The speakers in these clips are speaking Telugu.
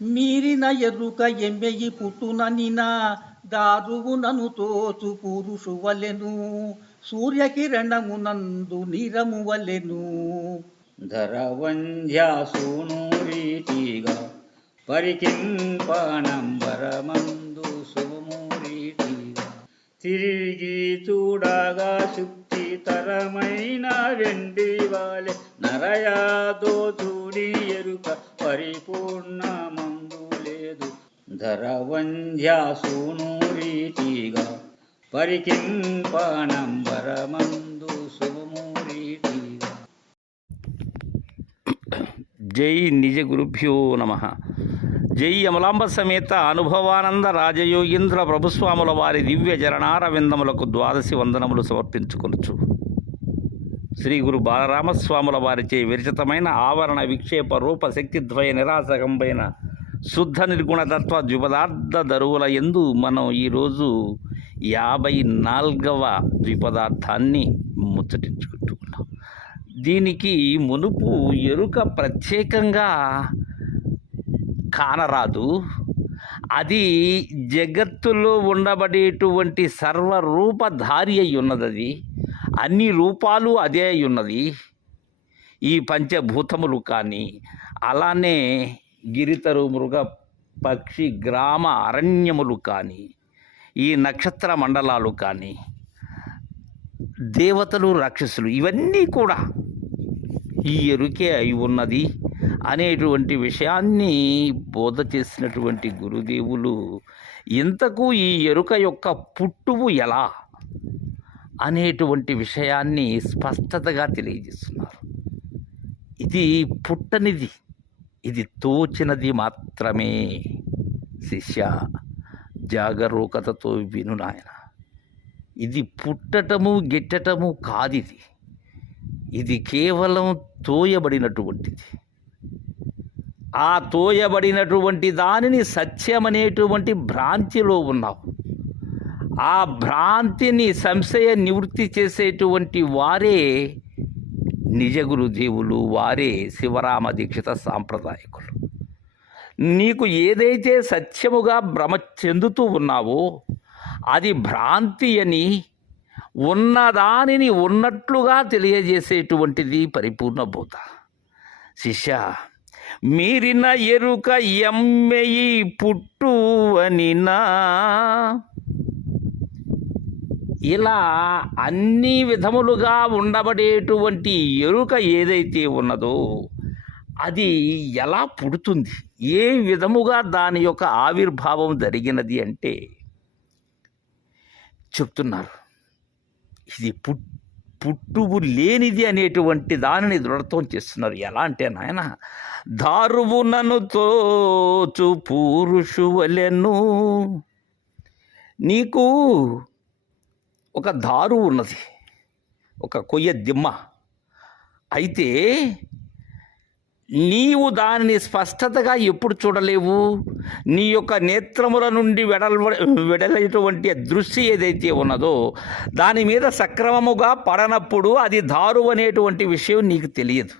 మీరిన ఎరుక ఎమ్మెయి పుట్టుననిన దారువునను తోచు పురుషు వలెను సూర్యకిరణమునందు నీరము వలెను ధరవంధ్యాసూను రీతిగా పరికింపనంబరమందు శుభము తిరిగి చూడగా శుక్తి తరమైన వెండి వాలె నరయాదో చూడి ఎరుక పరిపూర్ణ లేదు పరికింపనంబరమందు శుభము జై నిజ గురుభ్యో నమ. జై అమలాంబ సమేత అనుభవానంద రాజయోగీంద్ర ప్రభుస్వాముల వారి దివ్య జరణారవిందములకు ద్వాదశి వందనములు సమర్పించుకొనచ్చు శ్రీ గురు బాలరామస్వాముల వారిచే విరచితమైన ఆవరణ విక్షేప రూప శక్తిద్వయ నిరాశకంపైన శుద్ధ నిర్గుణతత్వ ద్విపదార్థ దరువుల ఎందు మనం ఈరోజు యాభై నాలుగవ ద్విపదార్థాన్ని ముచ్చటించుకుంటున్నాం. దీనికి మునుపు ఎరుక ప్రత్యేకంగా కానరాదు. అది జగత్తులో ఉండబడేటువంటి సర్వరూపధారి అయి ఉన్నది అది. అన్ని రూపాలు అదే అయి ఉన్నది. ఈ పంచభూతములు కానీ అలానే గిరితరు మృగ పక్షి గ్రామ అరణ్యములు కానీ ఈ నక్షత్ర మండలాలు కానీ దేవతలు రాక్షసులు ఇవన్నీ కూడా ఈ ఎరుకే అయి ఉన్నది అనేటువంటి విషయాన్ని బోధ చేసినటువంటి గురుదేవులు ఇంతకు ఈ ఎరుక యొక్క పుట్టువు ఎలా అనేటువంటి విషయాన్ని స్పష్టతగా తెలియజేస్తున్నారు. ఇది పుట్టనిది. ఇది తోచినది మాత్రమే శిష్య. జాగరూకతతో విను నాయన. ఇది పుట్టటము గిట్టటము కాదిది. ఇది కేవలం తోయబడినటువంటిది. ఆ తోయబడినటువంటి దానిని సత్యమనేటువంటి భ్రాంతిలో ఉన్నావు. ఆ భ్రాంతిని సంశయ నివృత్తి చేసేటువంటి వారే నిజ గురుదేవులు వారే శివరామ దీక్షిత సాంప్రదాయకులు. నీకు ఏదైతే సత్యముగా భ్రమ చెందుతూ ఉన్నావో అది భ్రాంతి అని ఉన్నదానిని ఉన్నట్లుగా తెలియజేసేటువంటిది పరిపూర్ణ బోధ. శిష్య మీరిన ఎరుక ఎమ్మెయి పుట్టు అనినా ఇలా అన్ని విధములుగా ఉండబడేటువంటి ఎరుక ఏదైతే ఉన్నదో అది ఎలా పుడుతుంది? ఏ విధముగా దాని యొక్క ఆవిర్భావం జరిగినది అంటే చెప్తున్నారు. ఇది పుట్ పుట్టువు లేనిది అనేటువంటి దానిని దృఢత్వం చేస్తున్నారు. ఎలా అంటే నాయన దారువు నన్ను తోచు పురుషు నీకు ఒక దారు ఉన్నది ఒక కొయ్య దిమ్మ. అయితే నీవు దానిని స్పష్టతగా ఎప్పుడు చూడలేవు? నీ యొక్క నేత్రముల నుండి వెడల్ విడలేటువంటి దృష్టి ఏదైతే ఉన్నదో దాని మీద సక్రమముగా పడనప్పుడు అది దారు అనేటువంటి విషయం నీకు తెలియదు.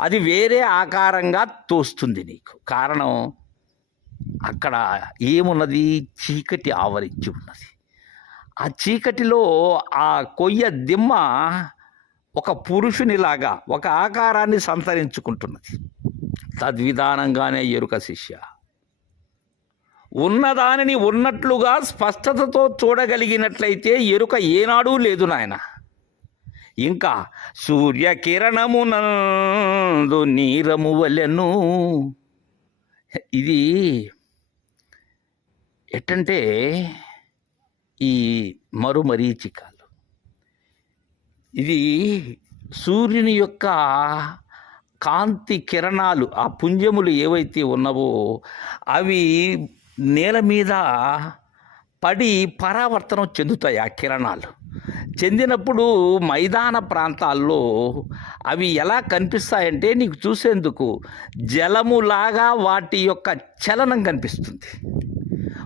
అది వేరే ఆకారంగా తోస్తుంది నీకు. కారణం అక్కడ ఏమున్నది? చీకటి ఆవరించి ఉన్నది. ఆ చీకటిలో ఆ కొయ్య దిమ్మ ఒక పురుషునిలాగా ఒక ఆకారాన్ని సంతరించుకుంటున్నది. తద్విధానంగానే ఎరుక శిష్య. ఉన్నదానిని ఉన్నట్లుగా స్పష్టతతో చూడగలిగినట్లయితే ఎరుక ఏనాడూ లేదు నాయన. ఇంకా సూర్యకిరణమునందు నీరము వలెను. ఇది ఎట్టంటే ఈ మరుమరీచికాలు ఇది సూర్యుని యొక్క కాంతి కిరణాలు ఆ పుంజములు ఏవైతే ఉన్నవో అవి నేల మీద పడి పరావర్తనం చెందుతాయి ఆ కిరణాలు. చెందినప్పుడు మైదాన ప్రాంతాల్లో అవి ఎలా కనిపిస్తాయంటే నీకు చూసేందుకు జలములాగా వాటి యొక్క చలనం కనిపిస్తుంది.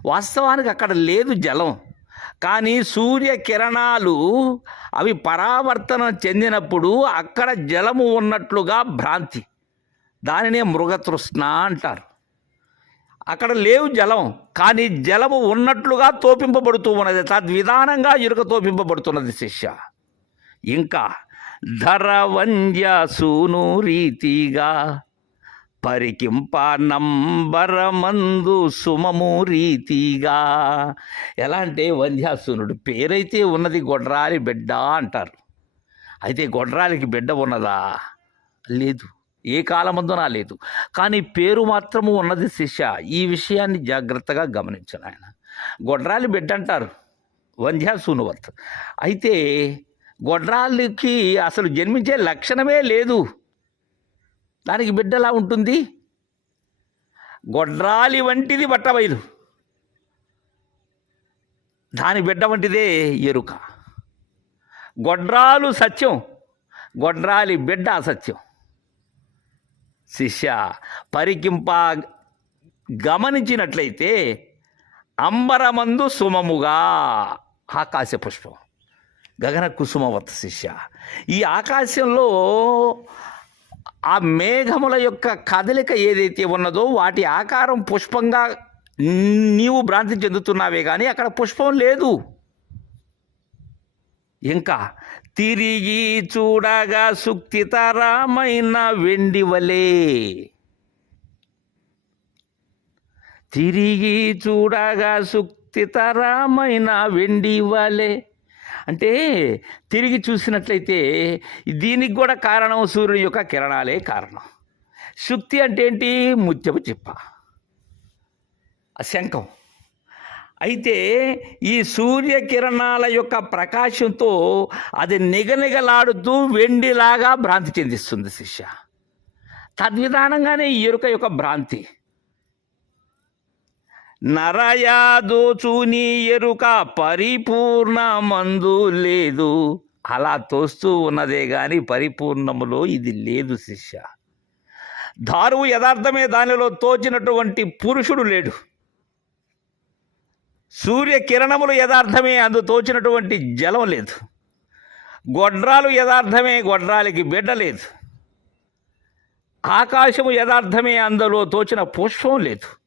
వాస్తవానికి అక్కడ లేదు జలం. కానీ సూర్యకిరణాలు అవి పరావర్తన చెందినప్పుడు అక్కడ జలము ఉన్నట్లుగా భ్రాంతి. దానినే మృగతృష్ణ అంటారు. అక్కడ లేవు జలం కానీ జలము ఉన్నట్లుగా తోపింపబడుతూ ఉన్నది. తద్విధానంగా ఇరుక తోపింపబడుతున్నది శిష్య. ఇంకా ధర వంజ సూను రీతిగా పరికింప నంబరమందు సుమము రీతిగా ఎలా అంటే వంధ్యాసునుడు పేరైతే ఉన్నది గొడ్రాలి బిడ్డ అంటారు. అయితే గొడ్రాలికి బిడ్డ ఉన్నదా? లేదు. ఏ కాలమందునా లేదు. కానీ పేరు మాత్రము ఉన్నది శిష్య. ఈ విషయాన్ని జాగ్రత్తగా గమనించను ఆయన. గొడ్రాలి బిడ్డ అంటారు. వంధ్యాసూనువత్ అయితే గొడ్రాలికి అసలు జన్మించే లక్షణమే లేదు. దానికి బిడ్డలా ఉంటుంది? గొడ్రాలి వంటిది బట్టబయలు దాని బిడ్డ వంటిదే ఎరుక. గొడ్రాలు సత్యం గొడ్రాలి బిడ్డ అసత్యం. శిష్య పరికింప గమనించినట్లయితే అంబరమందు సుమముగా ఆకాశ పుష్పం. గగన కుసుమవత్ శిష్య. ఈ ఆకాశంలో ఆ మేఘముల యొక్క కదలిక ఏదైతే ఉన్నదో వాటి ఆకారం పుష్పంగా నీవు భ్రాంతి చెందుతున్నావే కానీ అక్కడ పుష్పం లేదు. ఇంకా తిరిగి చూడగా సుక్తితరమైన వెండి వలే. తిరిగి చూడగా సుక్తితరమైన వెండి వలే. అంటే తిరిగి చూసినట్లయితే దీనికి కూడా కారణం సూర్యుని యొక్క కిరణాలే కారణం. శుక్తి అంటే ఏంటి? ముత్యపు చిప్ప. శంఖం అయితే ఈ సూర్యకిరణాల యొక్క ప్రకాశంతో అది నిగనిగలాడుతూ వెండిలాగా భ్రాంతి చెందిస్తుంది శిష్య. తద్విధానంగానే ఈ ఎరుక యొక్క భ్రాంతి. నరయాదోచుని ఎరుక పరిపూర్ణమందు లేదు. అలా తోస్తూ ఉన్నదే గాని పరిపూర్ణములో ఇది లేదు శిష్య. దారువు యథార్థమే దానిలో తోచినటువంటి పురుషుడు లేడు. సూర్యకిరణములు యథార్థమే అందు తోచినటువంటి జలం లేదు. గొడ్రాలు యథార్థమే గొడ్రాలికి బిడ్డ లేదు. ఆకాశము యథార్థమే అందులో తోచిన పుష్పం లేదు.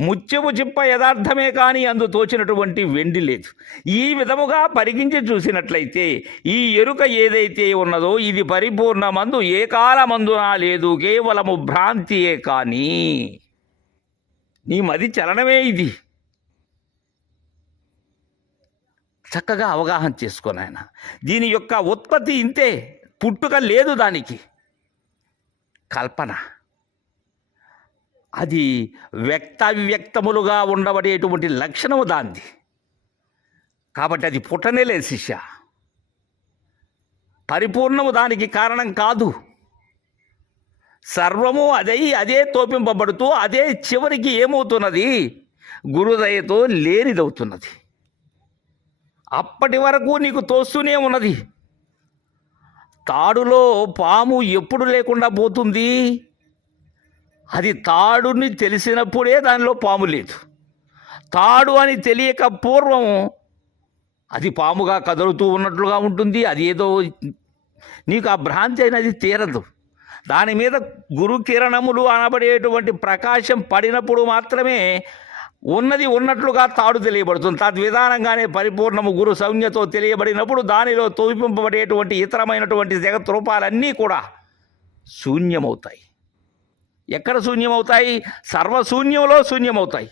ముత్యము చిప్ప యథార్థమే కానీ అందు తోచినటువంటి వెండి లేదు. ఈ విధముగా పరిగించి చూసినట్లయితే ఈ ఎరుక ఏదైతే ఉన్నదో ఇది పరిపూర్ణమందు ఏ కాలమందునా లేదు కేవలము భ్రాంతియే కానీ. నీ మది చలనమే ఇది. చక్కగా అవగాహన చేసుకొని ఆయన దీని యొక్క ఉత్పత్తి ఇంతే పుట్టుక లేదు దానికి. కల్పన. అది వ్యక్తవ్యక్తములుగా ఉండబడేటువంటి లక్షణము దాంది కాబట్టి అది పుట్టనే శిష్య. పరిపూర్ణము దానికి కారణం కాదు. సర్వము అదే అదే తోపింపబడుతూ అదే చివరికి ఏమవుతున్నది? గురుదయతో లేనిదవుతున్నది. అప్పటి వరకు నీకు తోస్తూనే ఉన్నది. తాడులో పాము ఎప్పుడు లేకుండా పోతుంది? అది తాడుని తెలిసినప్పుడే దానిలో పాము లేదు. తాడు అని తెలియక పూర్వం అది పాముగా కదులుతూ ఉన్నట్లుగా ఉంటుంది. అది ఏదో నీకు ఆ భ్రాంతి అయినది తీరదు. దాని మీద గురు కిరణములు అనబడేటువంటి ప్రకాశం పడినప్పుడు మాత్రమే ఉన్నది ఉన్నట్లుగా తాడు తెలియబడుతుంది. తద్విధానంగానే పరిపూర్ణము గురు సౌజ్ఞతో తెలియబడినప్పుడు దానిలో తోపింపబడేటువంటి ఇతరమైనటువంటి జగత్ రూపాలన్నీ కూడా శూన్యమవుతాయి. ఎక్కడ శూన్యమవుతాయి? సర్వశూన్యంలో శూన్యమవుతాయి.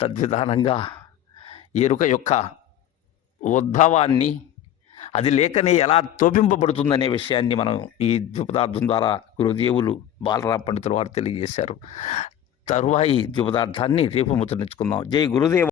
తద్విధానంగా ఎరుక యొక్క ఉద్భవాన్ని అది లేకనే ఎలా తోపింపబడుతుందనే విషయాన్ని మనం ఈ ద్విపదార్థం ద్వారా గురుదేవులు బాలరామ పండితుల వారు తెలియజేశారు. తరువాయి ద్విపదార్థాన్ని రేపు ముద్రించుకుందాం. జై గురుదేవ